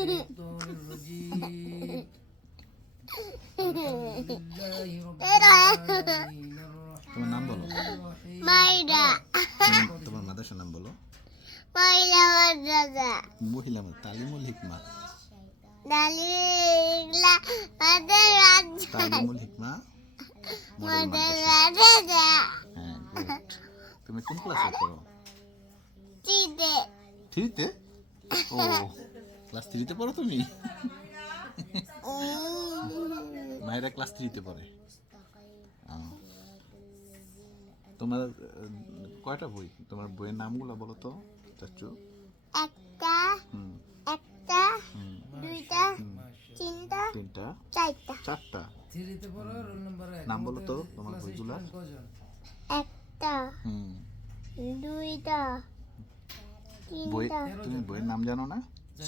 الشيطان الرجيم তোমার নাম বলো। মাইরা তোমার মাদ্রাসার নাম বলো। মাইরা মাদ্রাসা মহিলা তালিমুল হিকমা। দালিলা মাদ্রাসা তালিমুল হিকমা মডেল মাদ্রাসা। মাদ্রাসা হ্যাঁ, গুড। তুমি কোন ক্লাসে পড়ো? চিদে 3-তে? ও, ক্লাস 3-তে পড়ো তুমি? মায়েরা ক্লাস 3-তে পড়ে। তোমার কয়টা বই? তোমার বইয়ের নামগুলো বলো তো চাচু। একটা হুম, একটা হুম, দুইটা তিনটা 3টা, চারটা 4টা। 3-তে পড়ো, রোল নাম্বার 1। নাম বলো তো তোমার বইগুলার। একটা হুম, দুইটা বই তিনটা তুমি বইয়ের নাম জানো না?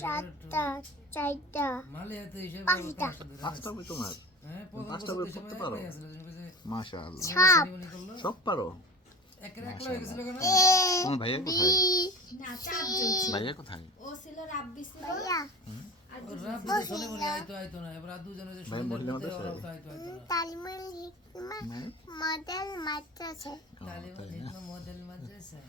চারটা চারটা মালে হাতে হিসাব পাঁচটা। 5টা বই তোমার? হ্যাঁ, তুমি 5টা বই পড়তে পারো? মাশাআল্লাহ, সাপ সব পারো। একলা হয়ে গেছিল কেন? এ তোমার ভাইয়া কোথায়? না, চারজন ছিল। ভাইয়া কোথায়? ও ছিল রাব্বি ছিল ভাইয়া আর রাব্বি তো শোনে মনে আইতো না, এবার দুজনে যে ভাই সুন্দর মহিলা করতে মাদ্রাসায়? ওরাও তো আইতো না। তালিমুল হিকমা মানে? মডেল মাদ্রাসা ও, তালিম তাই না? মডেল মাদ্রাসা।